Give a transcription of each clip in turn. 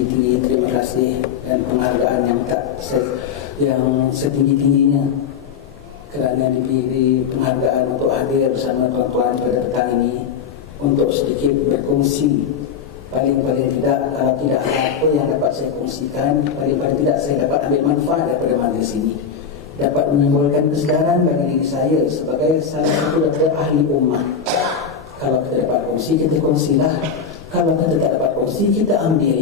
setinggi-tinggi terima kasih dan penghargaan yang setinggi-tingginya kerana diberi penghargaan untuk hadir bersama tuan-tuan pada petang ini untuk sedikit berkongsi. Paling-paling tidak, kalau tidak ada apa yang dapat saya kongsikan, paling-paling tidak saya dapat ambil manfaat daripada majlis ini, dapat menimbulkan kesedaran bagi diri saya sebagai salah satu daripada ahli ummah. Kalau kita dapat kongsi, kita kongsilah. Kalau kita tak dapat kongsi, kita ambil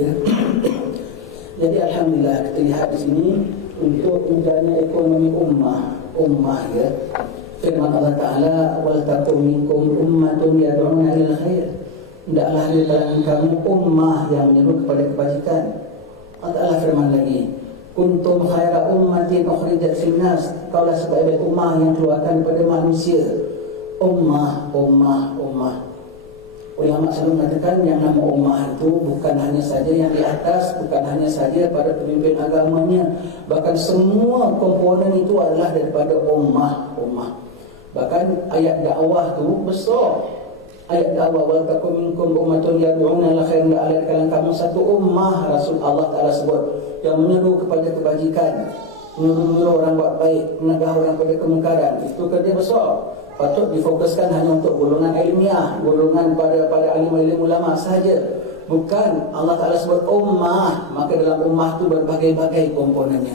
ya. Jadi alhamdulillah kita lihat di sini untuk menjaga ekonomi ummah ya. Firman Allah Taala, wal takum minkum ummatun yad'una ilal khair. Hendaklah di kalangan kamu ummah yang menyeru kepada kebajikan. Allah Taala firman lagi, kuntum khaira ummatin ukhrijat linnas. Kaulah sebaik-baik ummah yang keluarkan kepada manusia. Ummah. Ulama selalu mengatakan yang nama ummah itu bukan hanya saja yang di atas, bukan hanya saja para pemimpin agamanya, bahkan semua komponen itu adalah daripada ummah. Bahkan ayat dakwah itu besar. Ayat dakwah, wal takum minkum ummatun yad'una ila khairin, ala kalangan kamu satu ummah. Rasul Allah Taala sebut yang menyeru kepada kebajikan, menyuruh orang buat baik, menegah orang pada kemungkaran. Itu kerja besar. Patut difokuskan hanya untuk golongan ilmiah, golongan pada alim-alim ulama sahaja. Bukan, Allah Ta'ala sebut ummah. Maka dalam ummah itu berbagai-bagai komponennya.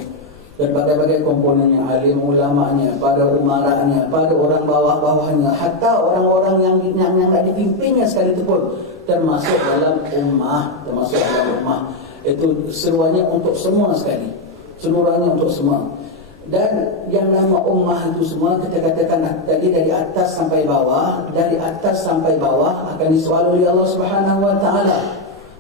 Berbagai-bagai komponennya, alim ulamanya, pada umaranya, pada orang bawah-bawahnya, hatta orang-orang yang nak dipimpinnya sekali itu pun termasuk dalam ummah. Itu seruannya untuk semua sekali. Seluruhnya untuk semua. Dan yang nama ummah itu semua kita katakan tadi dari atas sampai bawah, akan disual oleh Allah Subhanahu Wa Taala.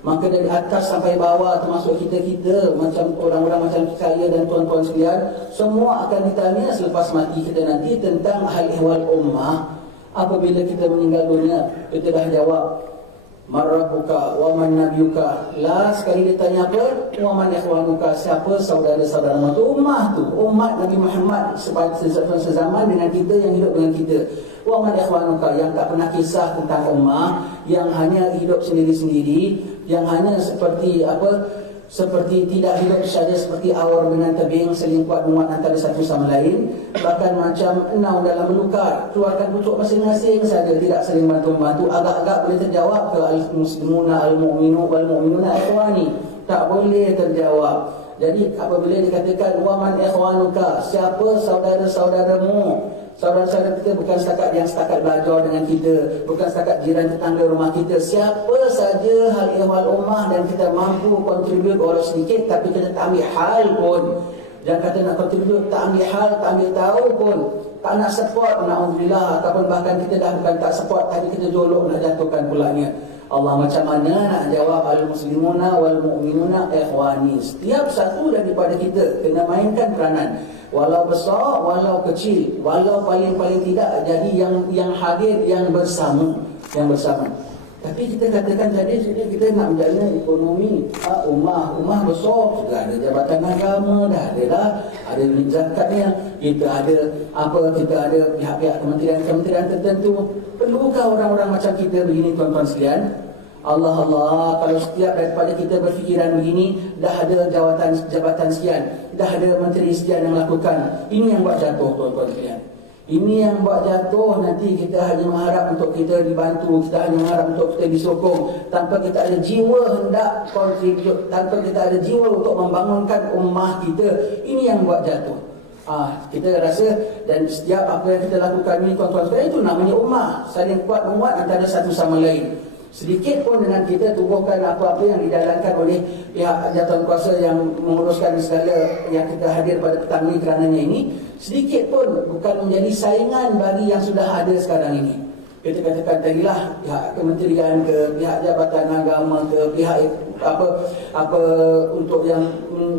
Maka dari atas sampai bawah termasuk kita macam orang-orang macam saya dan tuan-tuan sekalian, semua akan ditanya selepas mati kita nanti tentang hal ihwal ummah. Apabila kita meninggal dunia, kita dah jawab Marrabuka wa man nabiyuka. Last sekali dia tanya apa? Wa man ikhwanuka, siapa saudara-saudaramu? Tu ummah tu, umat Nabi Muhammad sezaman dengan kita, yang hidup dengan kita. Wa man ikhwanuka, yang tak pernah kisah tentang ummah, yang hanya hidup sendiri-sendiri, yang hanya seperti tidak hidup saja seperti awar dengan tebing, saling kuat menguat antara satu sama lain, bahkan macam enau dalam melukar, keluarkan pucuk masing-masing saja, tidak saling bantu-bantu. Agak-agak boleh terjawab ke al-muslimuna al-mu'minu wal-mu'minuna ikhwani, tak boleh terjawab. Jadi apabila dikatakan wa man ikhwanuka, siapa saudara-saudaramu? Saudara-saudara kita bukan setakat belajar dengan kita, bukan setakat jiran tetangga rumah kita. Siapa saja hal ihwal ummah dan kita mampu kontribut walau sedikit, tapi kita tak ambil hal pun. Jangan kata nak kontribut, tak ambil hal, tak ambil tahu pun, tak nak support, na'udzubillah, ataupun bahkan kita dah bukan tak support, tapi kita jolok nak jatuhkan pulangnya. Allah macam mana nak jawab al-muslimuna wal-mu'minuna ikhwani? Setiap satu daripada kita kena mainkan peranan. Walau besar, walau kecil, walau paling-paling tidak jadi yang hadir, yang bersama. Tapi kita katakan tadi kita nak menjaga ekonomi ummah besar, sudah ada jabatan agama, dah ada zakatnya, kita ada pihak-pihak kementerian tertentu. Perlukah orang-orang macam kita begini, tuan-tuan sekalian? Allah, kalau setiap daripada kita berfikiran begini, dah ada jabatan sekian, dah ada menteri sekian yang melakukan. Ini yang buat jatuh, tuan-tuan sekalian. Ini yang buat jatuh. Nanti kita hanya mengharap untuk kita dibantu, kita hanya mengharap untuk kita disokong, tanpa kita ada jiwa hendak kontribut, tanpa kita ada jiwa untuk membangunkan ummah kita. Ini yang buat jatuh. Kita rasa, dan setiap apa yang kita lakukan ini, tuan-tuan sekalian, itu namanya ummah, saling kuat menguat antara satu sama lain. Sedikit pun dengan kita tubuhkan apa-apa yang dijalankan oleh pihak jawatan kuasa yang menguruskan segala yang kita hadir pada petang ini kerananya ini, sedikit pun bukan menjadi saingan bagi yang sudah ada sekarang ini. Kita katakan tadilah pihak kementerian ke, pihak jabatan agama ke, pihak apa untuk yang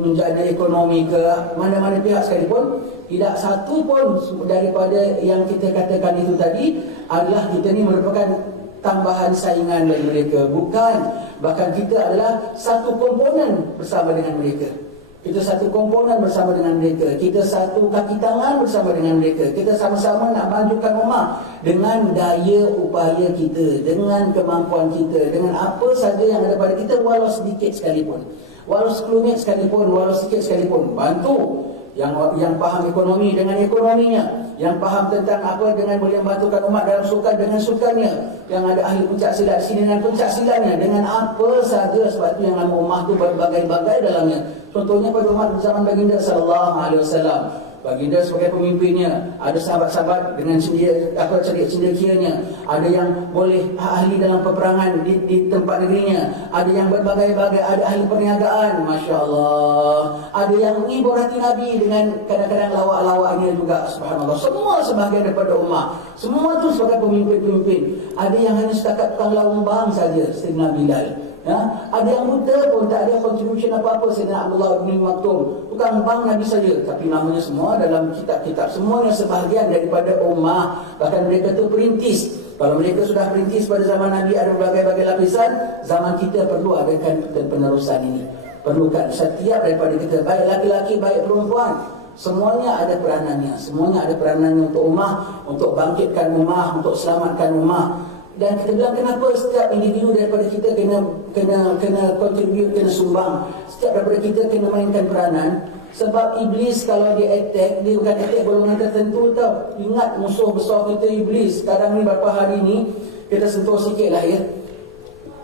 menjaga ekonomi ke, mana-mana pihak sekalipun, tidak satu pun daripada yang kita katakan itu tadi adalah kita ni merupakan tambahan saingan bagi mereka. Bukan, bahkan kita adalah satu komponen bersama dengan mereka. Kita satu komponen bersama dengan mereka. Kita satu kaki tangan bersama dengan mereka. Kita sama-sama nak majukan rumah dengan daya upaya kita, dengan kemampuan kita, dengan apa saja yang ada pada kita, walau sedikit sekalipun, walau sekelumit sekalipun, walau sikit sekalipun. Bantu yang faham ekonomi dengan ekonominya, yang faham tentang apa dengan boleh membantukan umat dalam sukan dengan sukannya, yang ada ahli pencak silat sini dengan pencak silatnya, dengan apa saja. Sebab itu yang nama ummah itu berbagai-bagai dalamnya. Contohnya pada umat zaman baginda sallallahu alaihi wasallam, baginda sebagai pemimpinnya, ada sahabat-sahabat dengan cendekianya, ada yang boleh ahli dalam peperangan di tempat negerinya, ada yang berbagai-bagai, ada ahli perniagaan, Masya Allah, ada yang menghibur hati Nabi dengan kadang-kadang lawak-lawaknya juga, subhanallah. Semua sebahagian daripada ummah, semua itu sebagai pemimpin-pemimpin. Ada yang hanya setakat tukang lawang saja, Sayyidina Bilal. Ya, ada yang buta pun tak ada contribution apa-apa. Sayyidina Abdullah bin Maktum, tukang bank Nabi saja, tapi namanya semua dalam kitab-kitab. Semuanya sebahagian daripada ummah. Bahkan mereka tu perintis. Kalau mereka sudah perintis pada zaman Nabi, ada berbagai-bagai lapisan. Zaman kita perlu adakan penerusan ini. Perlukan setiap daripada kita, baik laki-laki, baik perempuan, semuanya ada peranannya. Semuanya ada peranannya untuk ummah, untuk bangkitkan ummah, untuk selamatkan ummah. Dan kita bilang kenapa setiap individu daripada kita kena contribute, kena sumbang. Setiap daripada kita kena mainkan peranan. Sebab iblis kalau dia attack, dia bukan attack golongan tertentu tau. Ingat musuh besar kita iblis. Sekarang ni beberapa hari ni kita sentuh sikit lah ya,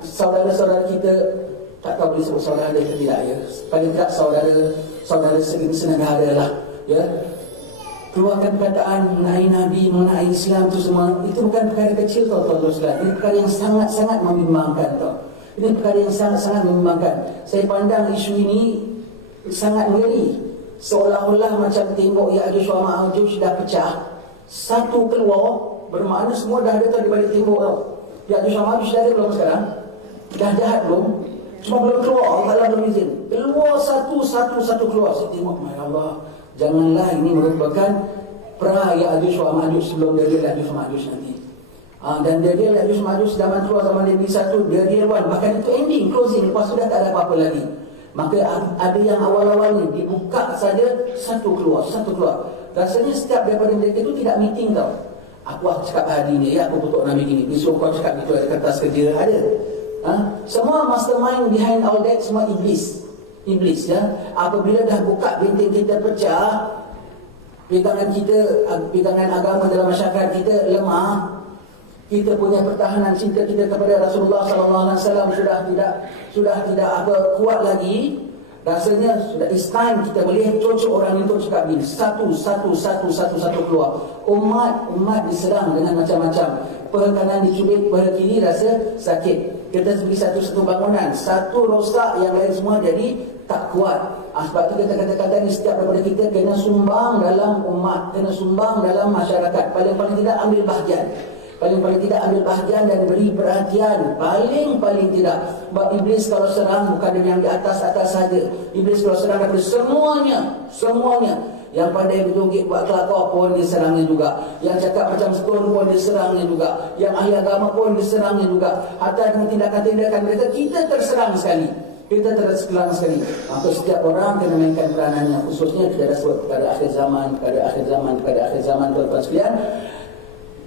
saudara-saudara kita, tak tahu boleh sebut saudara ke tidak ya, paling tidak saudara senegara lah ya, keluarkan perkataan mengenai Nabi, mengenai Islam tu semua. Itu bukan perkara kecil tau tuan-tuan sekalian. Ini perkara yang sangat-sangat membimbangkan tau. Ini perkara yang sangat-sangat membimbangkan. Saya pandang isu ini sangat ngeri. Seolah-olah macam tembok Ya'juj wa Ma'juj dah pecah. Satu keluar, bermakna semua dah ada di balik tembok tau. Ya'juj wa Ma'juj dah ada belum sekarang? Dah jahat belum? Cuma belum keluar, Allah belum izin. Keluar satu keluar. Saya tengok, ya Allah, janganlah ini merupakan pra Ya'juj wa Ma'juj sebelum Dajjal Ya'juj wa Ma'juj nanti. Dan Dajjal Ya'juj wa Ma'juj zaman keluar zaman Nabi satu, Dajjal one, bahkan itu ending, closing, lepas sudah tak ada apa-apa lagi. Maka ada yang awal-awal ni dibuka saja, satu keluar. Rasanya setiap daripada mereka itu tidak meeting tau. Aku cakap hari ni, ya aku kutuk Nabi gini, besok kau cakap gitu, ada kertas kerja, ada. Semua mastermind behind all that, semua iblis ya. Apabila dah buka benteng kita pecah, pegangan agama dalam masyarakat kita lemah, kita punya pertahanan cinta kita kepada Rasulullah sallallahu alaihi wasallam sudah tidak kuat lagi. Rasanya sudah it's time kita boleh cocok orang itu cakap begini, satu keluar. Umat diserang dengan macam-macam. Peha kanan dicubit, peha kiri rasa sakit. Kita beri satu bangunan, satu rosak, yang lain semua jadi tak kuat. Sebab tu kita kata-kata ni, setiap daripada kita kena sumbang dalam umat, kena sumbang dalam masyarakat. Paling-paling tidak ambil bahagian. Paling-paling tidak ambil bahagian dan beri perhatian. Paling-paling tidak. Sebab iblis kalau serang bukan yang di atas-atas saja. Iblis kalau serang daripada semuanya. Yang pandai berjoget buat kelakar pun diserangnya juga. Yang cakap macam sekon pun diserangnya juga. Yang ahli agama pun diserangnya juga. Hatta dengan tindakan-tindakan mereka, kita terserang sekali. Maka setiap orang kena mainkan peranannya. Khususnya kita dah sebut pada akhir zaman tuan-tuan sekalian.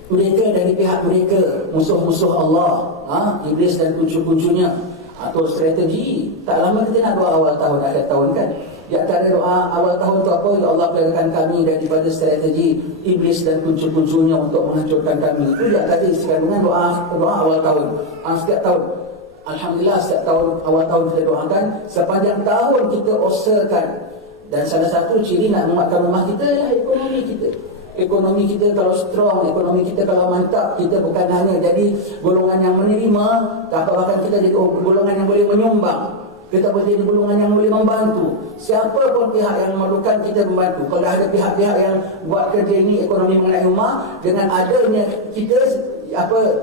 Mereka dari pihak mereka, musuh-musuh Allah, iblis dan kuncu-kuncunya, atau strategi. Tak lama kita nak doa awal tahun, akhir tahun kan. Di antara doa awal tahun tu apa? Ya Allah, peliharakan kami daripada strategi iblis dan kuncu-kuncunya untuk menghancurkan kami. Itu dia tadi sekandungan doa awal tahun. Setiap tahun, alhamdulillah, setiap tahun awal tahun kita doakan. Sepanjang tahun kita usahakan. Dan salah satu ciri nak menguatkan rumah kita ialah ekonomi kita. Ekonomi kita kalau strong, ekonomi kita kalau mantap, kita bukan hanya jadi golongan yang menerima, tapi bahkan kita jadi golongan yang boleh menyumbang. Kita boleh jadi golongan yang boleh membantu. Siapa pun pihak yang memerlukan, kita membantu. Kalau ada pihak-pihak yang buat kerja ini, ekonomi mengenai rumah, dengan adanya kita,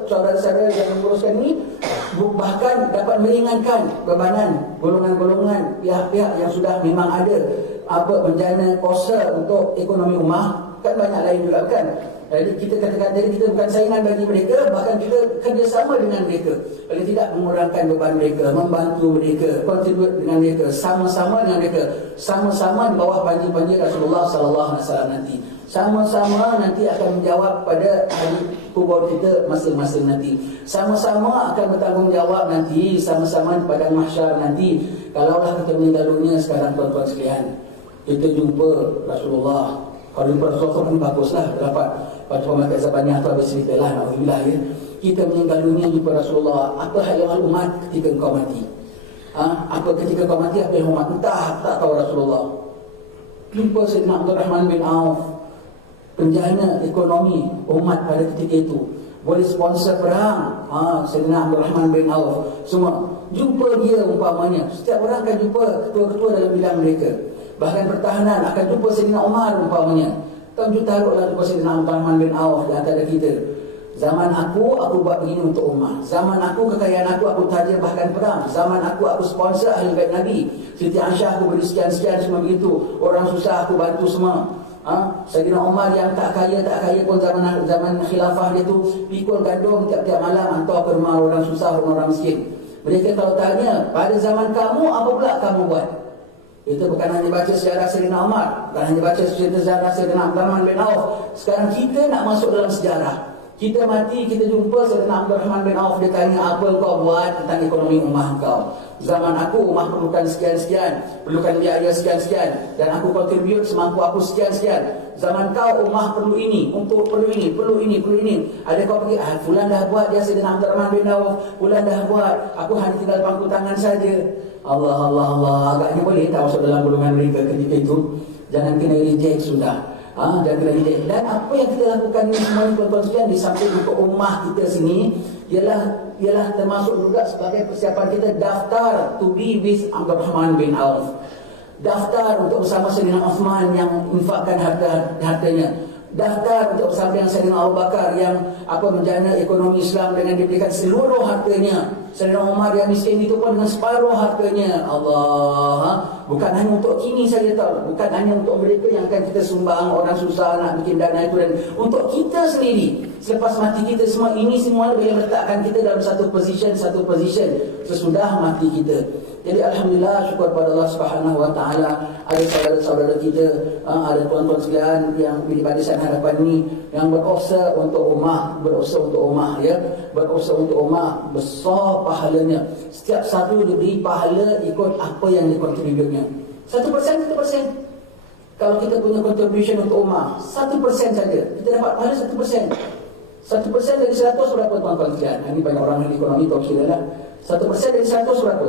saudara-saudara yang menguruskan ini, bahkan dapat meringankan bebanan golongan-golongan pihak-pihak yang sudah memang ada menjana kuasa untuk ekonomi rumah. Kan banyak lain juga kan. Jadi kita katakan tadi kita bukan saingan bagi mereka, bahkan kita kerjasama dengan mereka. Paling tidak mengurangkan beban mereka, membantu mereka, kontribut dengan mereka, sama-sama dengan mereka, sama-sama di bawah panji-panji Rasulullah sallallahu alaihi wasallam nanti. Sama-sama nanti akan menjawab pada hari kubur kita masing-masing nanti. Sama-sama akan bertanggungjawab nanti, sama-sama di padang mahsyar nanti. Kalaulah kita meninggal dunia sekarang, tuan-tuan sekalian, kita jumpa Rasulullah. Kalau jumpa Rasulullah pun baguslah, dapat pada pemakai zamannya atau habis cerita lah, alhamdulillah ya. Kita meninggal dunia jumpa Rasulullah. Apa hayalan umat ketika engkau mati? Apa ketika kau mati, apa yang umat? Entah, tak tahu Rasulullah. Jumpa Sayyidina Abdul Rahman bin Auf, penjana ekonomi umat pada ketika itu, boleh sponsor perang. Sayyidina Abdul Rahman bin Auf, semua jumpa dia umpamanya. Setiap orang akan jumpa ketua-ketua dalam bidang mereka. Bahkan pertahanan akan jumpa Sayyidina Umar umpamanya. Kan juta harutlah jumpa Sayyidina Abdul Rahman bin Auf di antara kita. Zaman aku buat begini untuk umat. Zaman aku, kekayaan aku tahjirkan perang. Zaman aku sponsor ahli bait Nabi. Siti Aisyah aku beri sekian-sekian, semua begitu. Orang susah aku bantu semua. Sayyidina Umar yang tak kaya pun zaman khilafah dia tu pikul gandum tiap-tiap malam hantar ke rumah orang susah, orang miskin. Mereka kalau tanya, pada zaman kamu apa pula kamu buat? Itu bukan hanya baca sejarah Sayyidina Umar, bukan hanya baca sejarah Sayyidina Abdul Rahman bin Auf. Sekarang kita nak masuk dalam sejarah. Kita mati, kita jumpa Sayyidina Abdul Rahman bin Auf, dia tanya, apa kau buat tentang ekonomi rumah kau? Zaman aku, rumah perlukan sekian-sekian, perlukan biaya sekian-sekian, dan aku kontribut semampu aku sekian-sekian. Zaman kau, rumah perlu ini, untuk perlu ini, perlu ini, perlu ini. Ada kau pergi, fulan dah buat, dia Sayyidina Abdul Rahman bin Auf, fulan dah buat, aku hanya tinggal pangku tangan saja. Allah, Allah, Allah, agaknya boleh tak masuk dalam golongan mereka ketika itu. Jangan kena reject sudah. Dan kredit. Dan apa yang kita lakukan ini semua, tuan-tuan sekalian, di samping untuk ummah kita sini, ialah termasuk juga sebagai persiapan kita daftar to be with Abdul Rahman bin Auf. Daftar untuk bersama Sayyidina Uthman yang infakkan hartanya. Daftar untuk bersama dengan Sayyidina Abu Bakar yang menjana ekonomi Islam dengan diberikan seluruh hartanya. Sayyidina Umar yang miskin itu pun dengan separuh hartanya. Allah, bukan hanya untuk kini saja tahu, bukan hanya untuk mereka yang akan kita sumbang, orang susah nak bikin dana itu, dan untuk kita sendiri selepas mati kita semua. Ini semua boleh meletakkan kita dalam satu position sesudah mati kita. Jadi alhamdulillah, syukur pada Allah Subhanahu wa taala, ada saudara-saudara kita, ada tuan-tuan sekalian yang di Barisan Harapan ini yang berusaha untuk ummah, ya, berusaha untuk ummah, besar pahalanya. Setiap satu diberi pahala ikut apa yang dikontributnya. 1%. Kalau kita punya contribution untuk ummah 1% saja, kita dapat pahala 1%. 1% dari 100 berapa, tuan-tuan sekalian? Ini banyak orang yang ekonomi tahu kira lah. 1% dari 100 berapa?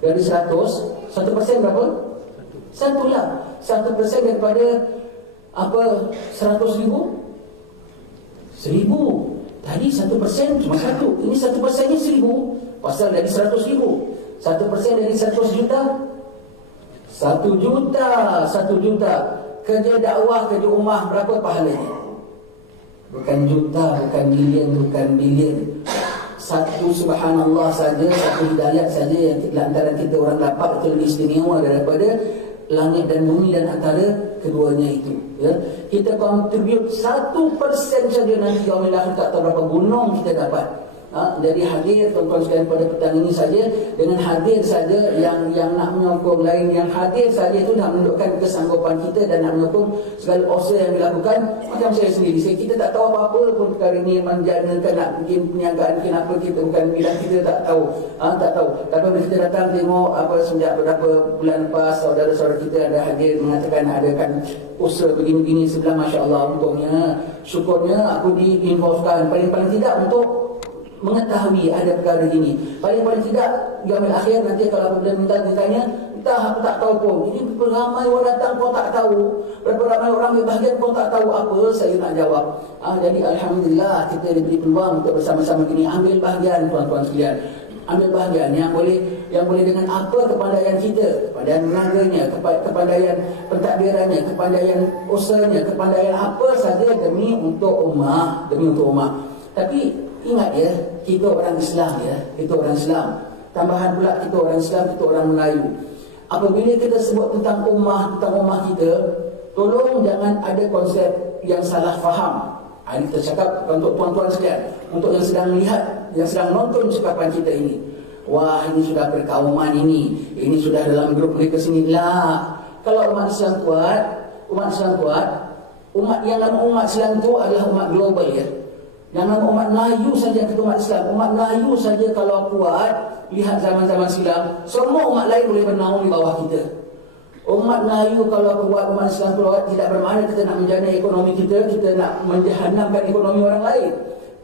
Dari 100, 1% berapa? 1 lah. 1% daripada 100 ribu? 1000. Tadi 1% cuma 1. Ini 1%-nya 1000. Pasal dari 100 ribu. 1% dari 100 juta? 1 juta. 1 juta. Kerja dakwah, kerja ummah, berapa pahalanya? Bukan juta, bukan bilion. Satu subhanallah saja, satu hidayat saja yang antara kita orang dapat, itu lebih istimewa daripada langit dan bumi dan antara keduanya itu, ya. Kita kontribut 1% saja, nanti yaumil akhir tak tahu berapa gunung kita dapat. Jadi hadir tuan-tuan sekalian pada petang ini saja, dengan hadir saja yang nak menyokong lain, yang hadir saja itu dah menunjukkan kesanggupan kita dan nak menyokong segala usaha yang dilakukan. Macam saya sendiri, kita tak tahu apa-apa pun perkara ini, menjanakan nak bikin perniagaan, kenapa kita bukan bidang kita, tak tahu. Tapi bila kita datang tengok sejak beberapa bulan lepas saudara-saudara kita ada hadir mengatakan adakan usaha begini-begini sebelah, masya-Allah, untungnya, syukurnya aku diinvolvekan paling-paling tidak untuk mengetahui ada perkara ini. Paling-paling tidak yaumil akhir nanti kalau apabila minta ditanya, entah aku tak tahu pun. Ini berapa ramai orang datang kau tak tahu, berapa ramai orang berbahagia kau tak tahu, apa saya nak jawab. Jadi alhamdulillah kita diberi peluang untuk bersama-sama gini, ambil bahagian tuan-tuan sekalian. Ambil bahagian yang boleh dengan apa kepandaian kita, kepandaian menaganya, kepandaian pentadbirannya, kepandaian usahanya, kepandaian apa saja demi untuk ummah. Tapi ingat ya, kita orang Islam, ya, kita orang Islam. Tambahan pula kita orang Islam, kita orang Melayu. Apabila kita sebut tentang ummah kita, tolong jangan ada konsep yang salah faham. Ini kita cakap untuk tuan-tuan sekalian, untuk yang sedang melihat, yang sedang nonton cakapan kita ini. Wah, ini sudah berkauman ini sudah dalam grup mereka sini. Lah, kalau umat Islam kuat, umat yang nama umat Islam itu adalah umat global ya. Yang nama umat Melayu saja kita umat Islam. Umat Melayu saja kalau kuat, lihat zaman-zaman silam, semua umat lain boleh bernaung di bawah kita. Umat Melayu kalau kuat, umat Islam kuat, tidak bermakna kita nak menjana ekonomi kita nak menjahanamkan ekonomi orang lain.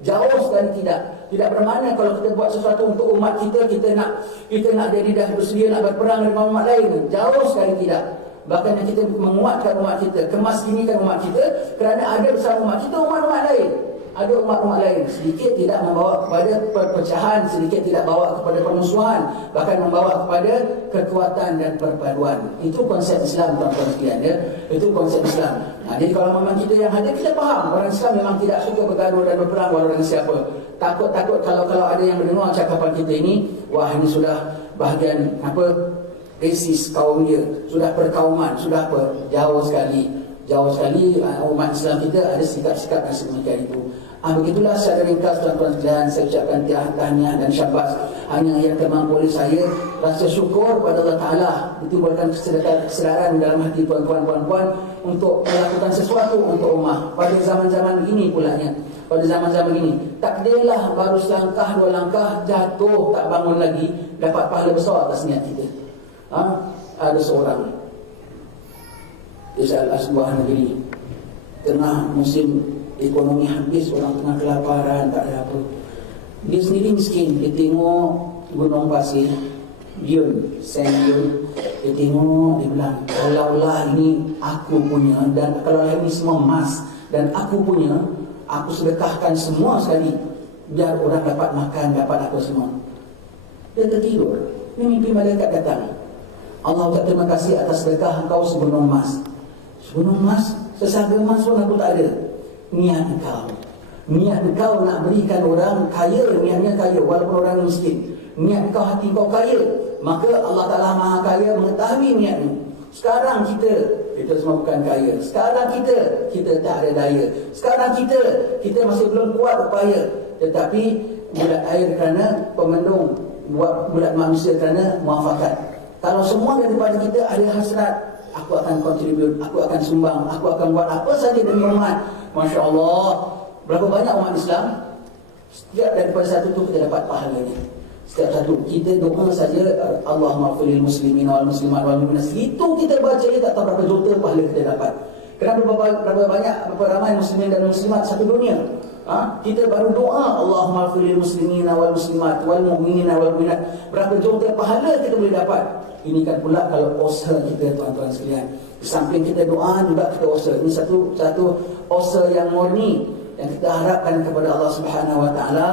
Jauh sekali tidak. Tidak bermakna kalau kita buat sesuatu untuk umat kita nak jadi dah bersedia nak berperang dengan umat lain. Jauh sekali tidak. Bahkan kita menguatkan umat kita, kemaskinikan umat kita, kerana ada bersama umat kita umat-umat lain. Ada umat-umat lain, sedikit tidak membawa kepada perpecahan, sedikit tidak bawa kepada permusuhan, bahkan membawa kepada kekuatan dan perpaduan. Itu konsep Islam, tuan-tuan sekalian ya. Itu konsep Islam. Jadi kalau memang kita yang ada, kita faham orang Islam memang tidak suka bergaduh dan berperang walau dengan siapa. Takut-takut kalau ada yang mendengar cakapan kita ini, wah ini sudah bahagian resis kaum dia, sudah perkauman, sudah apa? Jauh sekali umat Islam kita ada sikap-sikap yang sedemikian itu. Begitulah secara ringkas tuan-tuan sekalian, saya ucapkan tahniah dan syabas. Hanya yang termampu oleh saya, rasa syukur pada Allah Ta'ala ditimbulkan kesedaran dalam hati tuan-tuan puan-puan untuk melakukan sesuatu untuk ummah pada zaman-zaman ini pulanya. Pada zaman-zaman ini, takdirlah baru selangkah dua langkah jatuh tak bangun lagi, dapat pahala besar atas niat kita. Ada seorang di salah sebuah negeri, tengah musim ekonomi habis, orang tengah kelaparan, tak ada apa. Dia sendiri miskin. Dia tengok gunung pasir, sand dune. Dia tengok, dia bilang, kalau ini aku punya, dan kalau ini semua emas dan aku punya, aku sedekahkan semua sekali, biar orang dapat makan, dapat apa semua. Dia tertidur. Ini mimpi malaikat datang. Allah tak terima kasih atas sedekah engkau segunung emas. Segunung emas, sesaga emas pun aku tak ada. Niat engkau nak berikan orang kaya, niatnya kaya walaupun orang miskin. Niat engkau, hati engkau kaya, maka Allah Ta'ala Maha Kaya mengetahui niatmu. Sekarang kita semua bukan kaya. Sekarang kita tak ada daya. Sekarang kita masih belum kuat upaya, tetapi bulat air kerana pemendung, buat bulat manusia kerana muafakat. Kalau semua daripada kita ada hasrat, aku akan contribute, aku akan sumbang, aku akan buat apa saja demi umat. Masya Allah, berapa banyak umat Islam? Setiap daripada satu tu kita dapat pahalanya. Setiap satu, kita doa saja, Allahumma ighfir lil muslimin wal muslimat wal mu'minat. Itu kita baca, tak tahu berapa juta pahala kita dapat. Kenapa berapa ramai muslimin dan muslimat satu dunia? Kita baru doa, Allahumma ighfir lil muslimin wal muslimat wal mu'minina wal mu'minat. Berapa juta pahala kita boleh dapat? Ini kan pula kalau usaha kita, tuan-tuan sekalian. Di samping kita doa juga kita usaha. Ini satu usaha yang murni yang kita harapkan kepada Allah Subhanahu Wa Taala.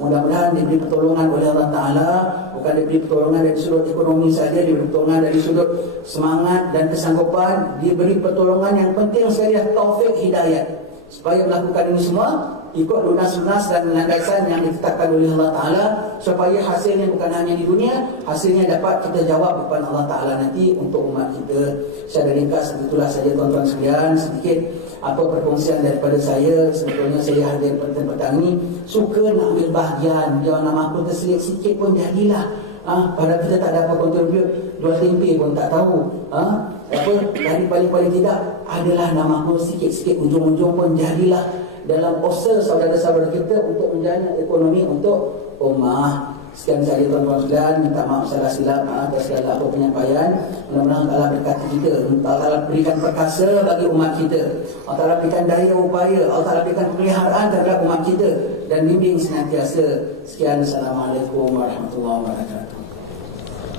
Mudah-mudahan diberi pertolongan oleh Allah Taala, bukan diberi pertolongan dari sudut ekonomi saja, diberi pertolongan dari sudut semangat dan kesanggupan, diberi pertolongan yang penting sekali taufik hidayah supaya melakukan ini semua ikut lunas-lunas dan landasan yang ditetapkan oleh Allah Ta'ala, supaya hasilnya bukan hanya di dunia, hasilnya dapat kita jawab kepada Allah Ta'ala nanti untuk umat kita. Secara ringkas, begitulah saja tuan-tuan sekalian, sedikit apa perkongsian daripada saya. Sebetulnya saya hadir petang ini suka nak ambil bahagian, jangan nama aku terselit sikit pun jadilah. Padahal kita tak dapat kontribut, jual tempe pun tak tahu. Dari paling-paling tidak adalah nama aku sikit-sikit, ujung-ujung pun jadilah dalam usaha saudara-saudara kita untuk menjana ekonomi untuk ummah. Sekian saja tuan-tuan sekalian, minta maaf salah silap atas segala apa penyampaian. Mudah-mudahan Allah berkati kita, Allah berikan perkasa bagi umat kita, Allah berikan daya upaya, Allah berikan pemeliharaan terhadap umat kita dan bimbing senantiasa. Sekian, Assalamualaikum warahmatullahi wabarakatuh.